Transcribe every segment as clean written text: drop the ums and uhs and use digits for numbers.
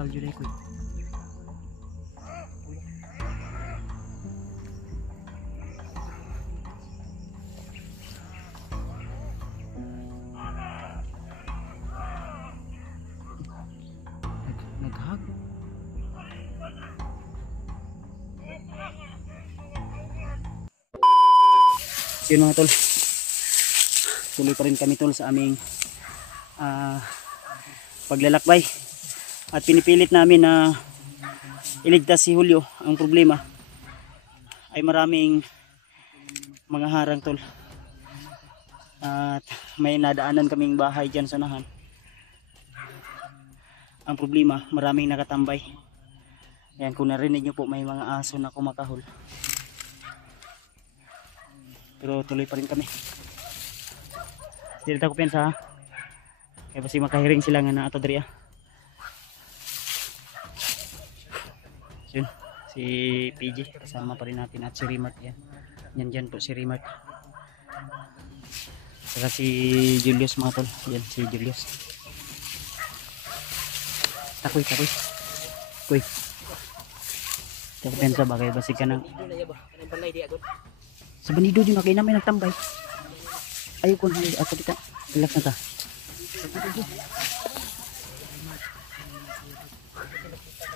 bakal jud ko. Naghag. Yun mga tol, tuloy pa rin kami tol sa aming paglalakbay at pinipilit namin na iligtas si Julio. Ang problema ay maraming mga harang tol at may nadaanan kaming bahay dyan sa unahan. Ang problema, maraming nakatambay. Yan, kung narinig nyo po, may mga aso na kumakahol. Pero tuloy pa rin kami. Dito ko pensa ha. Kaya basi makahiring sila nga na ato diri. Yun, si PG kasama pa rin natin at si Rimat yan. Yan dyan po si Rimat. Saka si Julius mga tol. Yan si Julius. Takoy. Kuy. Dito ko pensa ba kaya basi ka ng sa banido din okay namin nagtambay. Ayaw ko na ato kita. Relax na ta.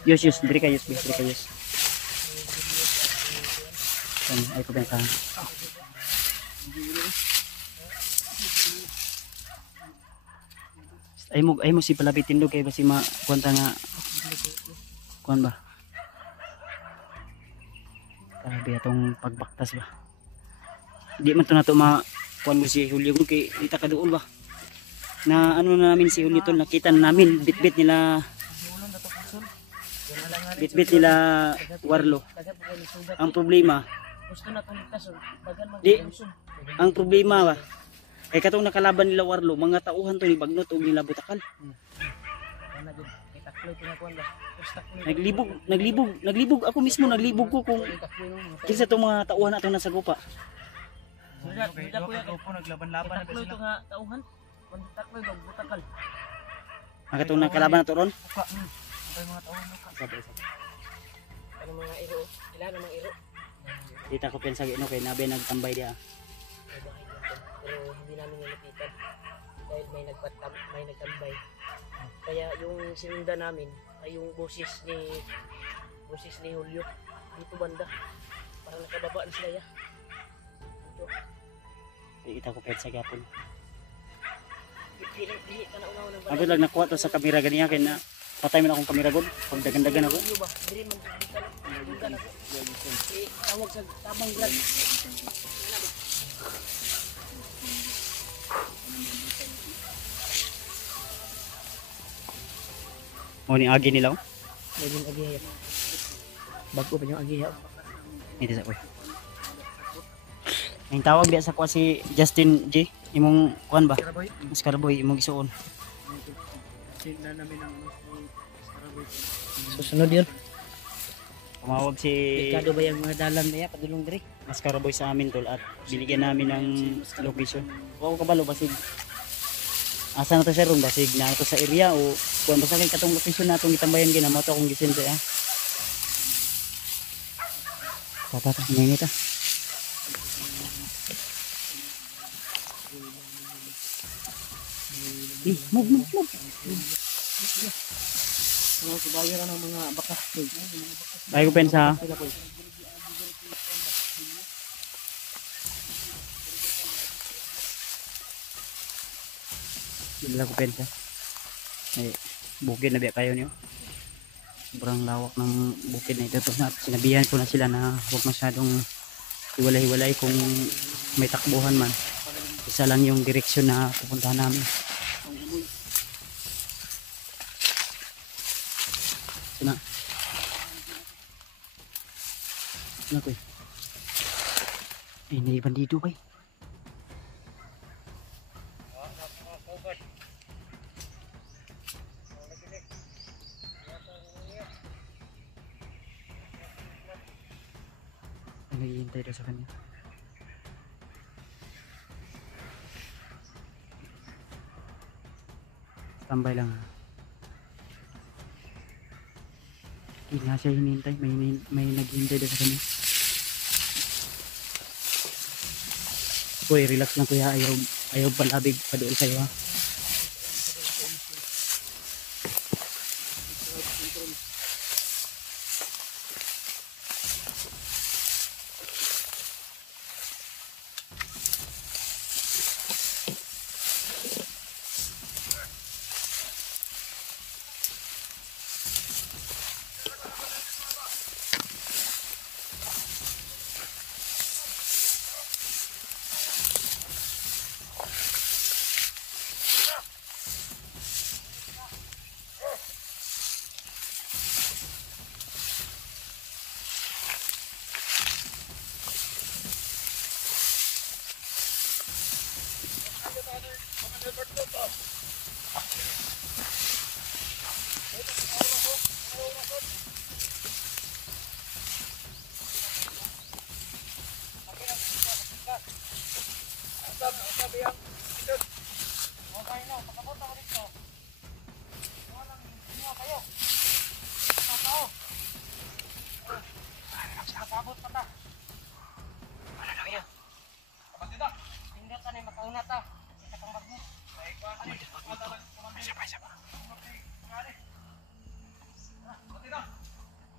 Yus, diri ka yus. Ayaw ko ba ka. Ay mo si palapitin do kay basi makuanta nga kuan ba. Grabe atong pagbaktas ba. Di man to nato kuan mo si Julio kay kita ka doon ba na ano na namin si Julio tol, nakita na namin bitbit nila Warlo. Ang problema ang problema ba kay katong nakalaban nila Warlo, mga tauhan to ni Bagnot ug nila Butakal. Naglibog ako mismo, naglibog ko kung kinsa tong mga tauhan atong nasa gupa. Naglaban-laban na sila nga tauhan. Takloy dog Butakal. Ang katong nakalaban nato ron. Mga tauhan ka. Ano mga iro? Ilan ang mga iro? Kita ko pensa gino kay nabe nagtambay dia. Pero hindi namin nilapitan dahil may nagtambay. Kaya yung sinundan namin ay yung boses ni Julio dito banda. Parang nakababa na sila ya. Kita ko pensa gyapon. Dili ka na unaw ng Ako lang nakuha to sa kamera ganiya kay na patay man akong kamera gud pag dagan-dagan ako. Dili man dito. Tawag sa tabang grad. Mo ni agi nila. Naging agiya. Bago pa yung agiya. Ito sa ko. Ang tawag dia sa kuha si Justin G. Imong kuan ba? Scaraboy imong isuon. Sina namin ang Scaraboy. Susunod yun. Tumawag si Dekado ba yung mga dalan niya padulong diri? Scaraboy sa amin tol at binigyan namin ng location. Wa ko kabalo basig. Asa na to sir ron basig na to sa area o kuan basta kay katong location natong gitambayan gina mo to akong gisense ah. Tata nini ta. Move. Mga subayan ng mga bakas. Ay ko pensa. Bila ko pensa. Ay bukid na biya kayo niyo. Sobrang lawak ng bukid na ito. Sinabihan ko na sila na huwag masyadong hiwalay-hiwalay kung may takbuhan man. Isa lang yung direksyon na pupuntahan namin. Sina? Sina ko eh? May bandido ba eh? Naghihintay daw sa kanya. Tambay lang. Hindi nga siya hinihintay. May naghihintay doon sa kanya. Uy, relax lang kuya. Ayaw palabig pa doon sa'yo ha.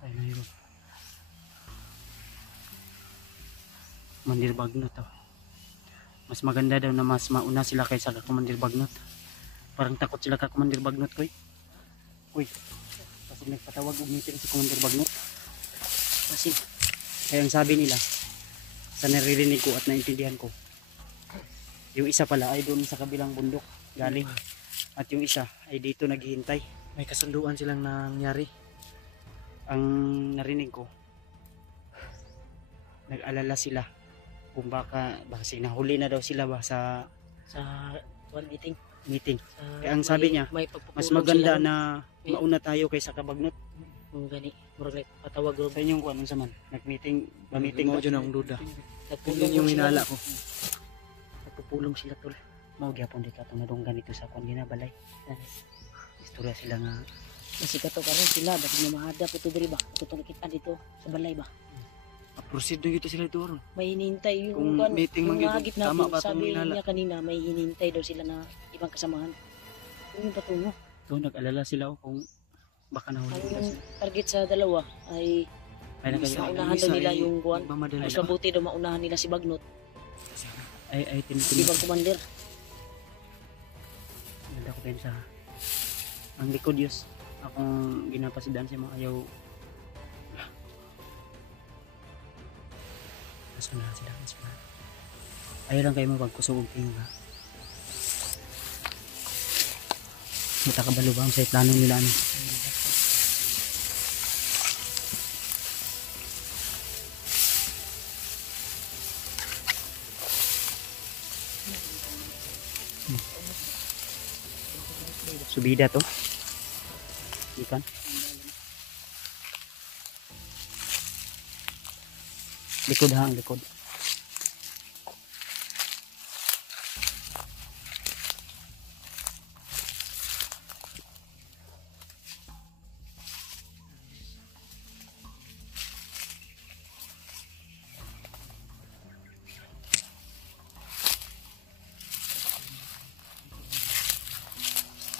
Ay, mayroon. Mandir Bagnot oh. Mas maganda daw na mas mauna sila kaysa ka Commander Bagnot. Parang takot sila ka Commander Bagnot ko eh. Uy, kasi nagpatawag og meeting si Commander Bagnot. Kasi kaya ang sabi nila sa naririnig ko at naintindihan ko, yung isa pala ay doon sa kabilang bundok galing at yung isa ay dito naghihintay. May kasunduan silang nangyari. Ang narinig ko, nag-alala sila kung baka sinahuli na daw sila ba sa meeting. Kaya ang sabi niya, mas maganda na mauna tayo kaysa kabagnot. Gani, murag like patawag ro Sa inyong kuan sa man, nag-meeting, ba-meeting Mo ba? dyan ang duda. nagpulong Yun yung sila. hinala ko. Nagpupulong sila tol. Mao gyapon dito atong nadunggan dito sa kuan ginabalay. Istorya sila nga Kasi kato karon sila daghan na mahadap ito diri ba. Tutong kita dito sa balay ba. Proceed na dito sila ito ron. May hinintay Kung yung kan, meeting yung man mga dito, gitna tama po, ba itong sabi hinala? niya kanina may hinintay daw sila na ibang kasamahan. Yung patungo. doon nag-alala sila kung baka nahuli nila Ang sila. target sa dalawa ay Ay Maunahan daw nila yung buwan. Magmamadali mas ba? mabuti daw maunahan nila si Bagnot, ay ibang commander. Ganda ko din sa ang likod Diyos. Akong ginapasidan sa mga ayaw. Nasunahan sila. Ayaw lang kayo mapagkusog og tingin ba? Kita kabalo ba ang sa plano nila ano? Subida to. Ikan. Likod ha, ang likod.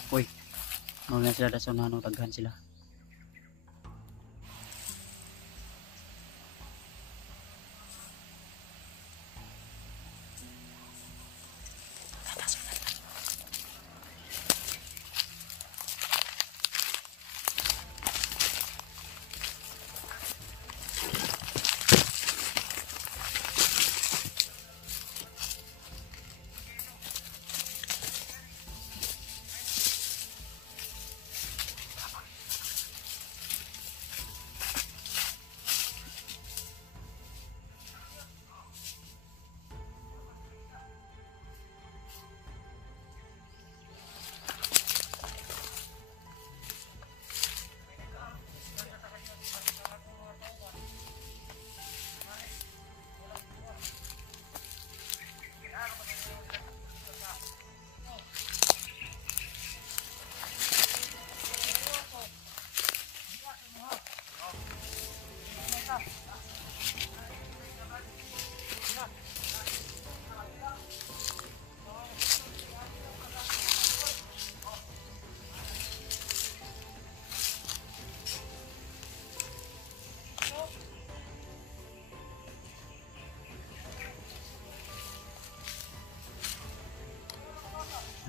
Uy, mawala sila da sa unang taghan sila.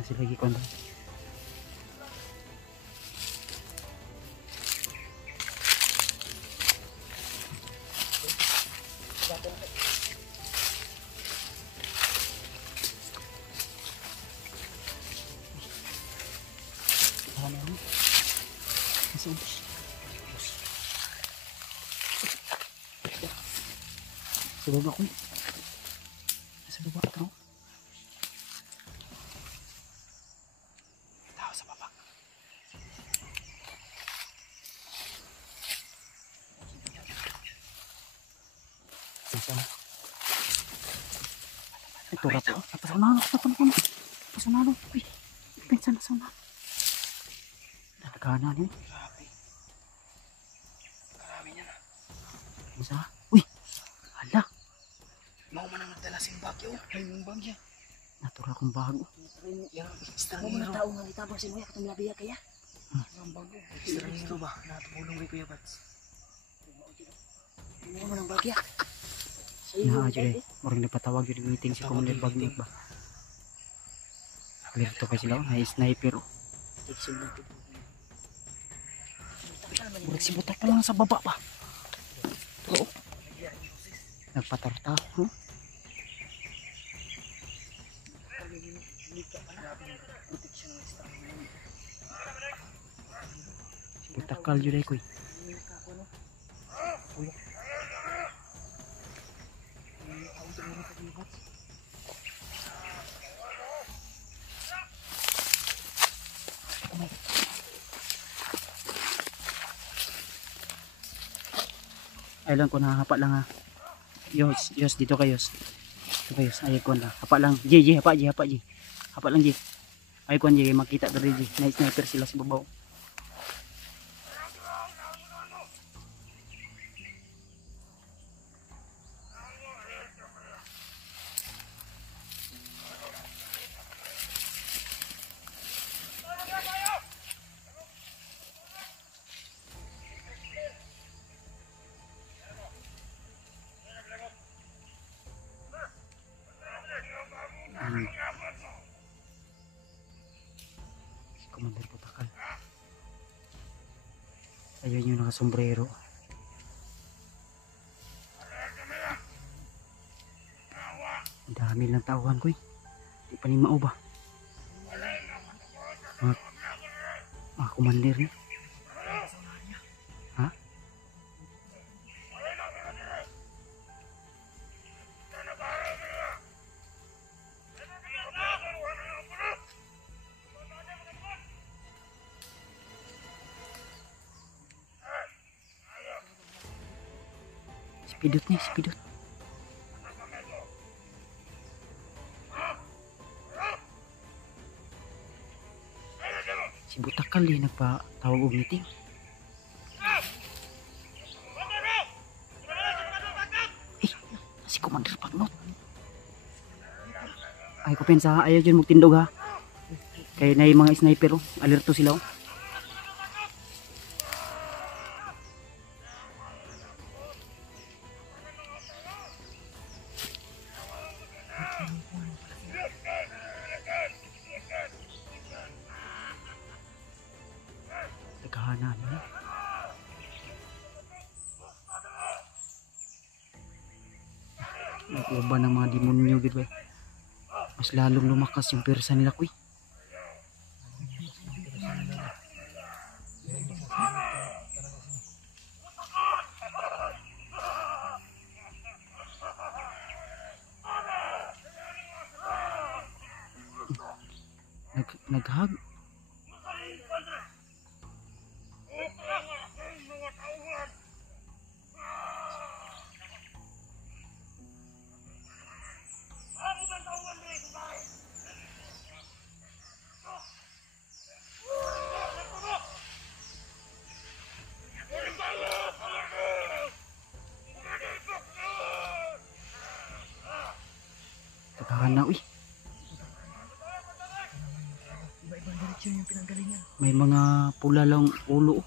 sila gikon ba. Sa baba ko. Sa baba ka. Tao sa baba. Ito rato. Pasunalo. Pasunalo. Uy. Pinsan na sana. Nagkana niyo. Karami niya na. Isa. Uy. Hala. Mau man ang nagdala sa bagyo. Ay, yung bagyo. Natural kong bago. Yang Mo extranjero. mga tao nga itabang sa mga katong labiya kaya. Ang bagyo. Extranjero ba? Natulong kay Kuya Bats. Mo man ang bagya. Naa dyan eh. Murang nagpatawag yung meeting si Commander Bagnet ba. Alerto pa sila. May sniper. Murag si Butak pa lang sa baba pa. Oo. Nagpatarta. Huh? Si Butakal yun ay koy. Ay lang ko hapa lang ha. Yos dito kayos. Dito kayos. Ay ko na. Hapa lang. Hapa G. Hapa lang G. Ay ko G makita diri G. Night sniper sila sa babaw. Si Commander Butakal. Ayun yung nakasombrero. Ang dami lang tauhan ko eh. Di pa ni mao ba? Mga commander ni. Ha? Spidot. Si Butakal eh, nagpatawag og meeting. Eh, si Commander Pagnot. Ay ko pensa, ayaw dyan magtindog ha. Kaya na yung mga sniper oh, alerto sila oh. Naghahanan eh. Nag-uban ng mga demonyo gitu eh. Mas lalong lumakas yung persa nila ko eh. Naghag. Tagahana uy. Iba-ibang diretsyon yung pinanggalingan. May mga pula lang ulo.